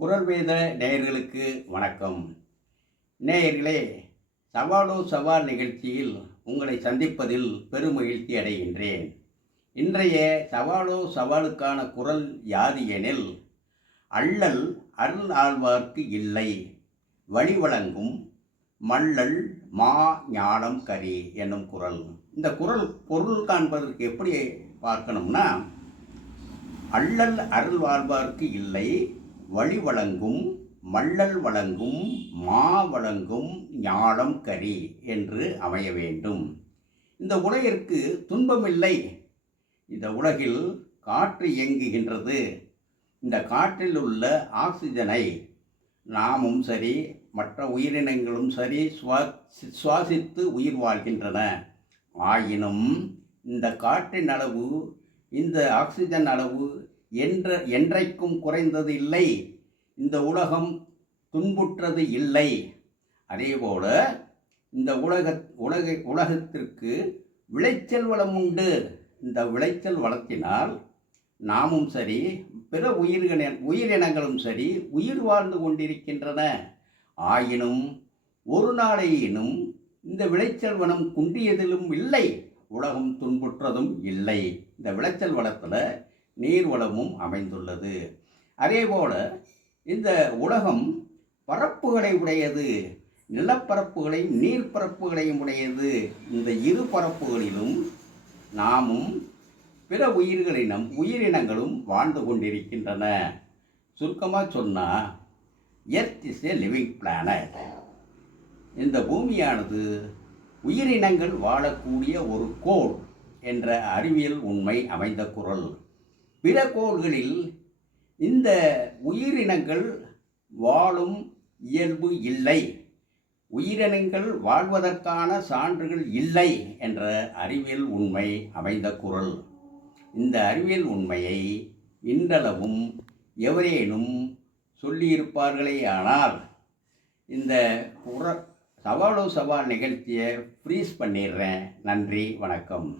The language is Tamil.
குரல் வேத நேயர்களுக்கு வணக்கம். நேயர்களே சவாலோ சவால் நிகழ்ச்சியில் உங்களை சந்திப்பதில் பெருமகிழ்ச்சி அடைகின்றேன். இன்றைய சவாலோ சவாலுக்கான குரல் யாது எனில் அள்ளல் அருள் ஆழ்வார்க்கு இல்லை வழி வழங்கும் மள்ளல் மா ஞானம் கரி என்னும் குரல். இந்த குரல் பொருள் காண்பதற்கு எப்படி பார்க்கணும்னா அள்ளல் அருள் வாழ்வார்க்கு இல்லை வழி வழங்கும் மள்ளல் வழங்கும் மா வழங்கும் ஞானம் கரி என்று அமைய வேண்டும். இந்த உலகிற்கு துன்பமில்லை. இந்த உலகில் காற்று இயங்குகின்றது. இந்த காற்றில் உள்ள ஆக்சிஜனை நாமும் சரி மற்ற உயிரினங்களும் சரி சுவா சுவாசித்து உயிர் வாழ்கின்றன. ஆயினும் இந்த காற்றின் அளவு இந்த ஆக்சிஜன் அளவு என்ற என்றைக்கும் குறைந்தது இல்லை. இந்த உலகம் துன்புற்றது இல்லை. அதேபோல இந்த உலக உலக உலகத்திற்கு விளைச்சல் வளம் உண்டு. இந்த விளைச்சல் வளத்தினால் நாமும் சரி பிற உயிர்களின உயிரினங்களும் சரி உயிர் வாழ்ந்து கொண்டிருக்கின்றன. ஆயினும் ஒரு நாளையினும் இந்த விளைச்சல் வனம் குன்றியதிலும் இல்லை. உலகம் துன்புற்றதும் இல்லை. இந்த விளைச்சல் வளத்தில் நீர்வளமும் அமைந்துள்ளது. அதேபோல இந்த உலகம் பரப்புகளை உடையது நிலப்பரப்புகளையும் நீர்ப்பரப்புகளையும் உடையது. இந்த இரு பரப்புகளிலும் நாமும் பிற உயிர்களினம் உயிரினங்களும் வாழ்ந்து கொண்டிருக்கின்றன. சுருக்கமாக சொன்னால் earth is a living planet இந்த பூமியானது உயிரினங்கள் வாழக்கூடிய ஒரு கோள் என்ற அறிவியல் உண்மை அமைந்த குரல். பிற கோள்களில் இந்த உயிரினங்கள் வாழும் இயல்பு இல்லை. உயிரினங்கள் வாழ்வதற்கான சான்றுகள் இல்லை என்ற அறிவியல் உண்மை அமைந்த குரல். இந்த அறிவியல் உண்மையை இன்றளவும் எவரேனும் சொல்லியிருப்பார்களே ஆனால் இந்த குர சவாலோ சவால் நிகழ்ச்சியை ஃப்ரீஸ் பண்ணிடுறேன். நன்றி வணக்கம்.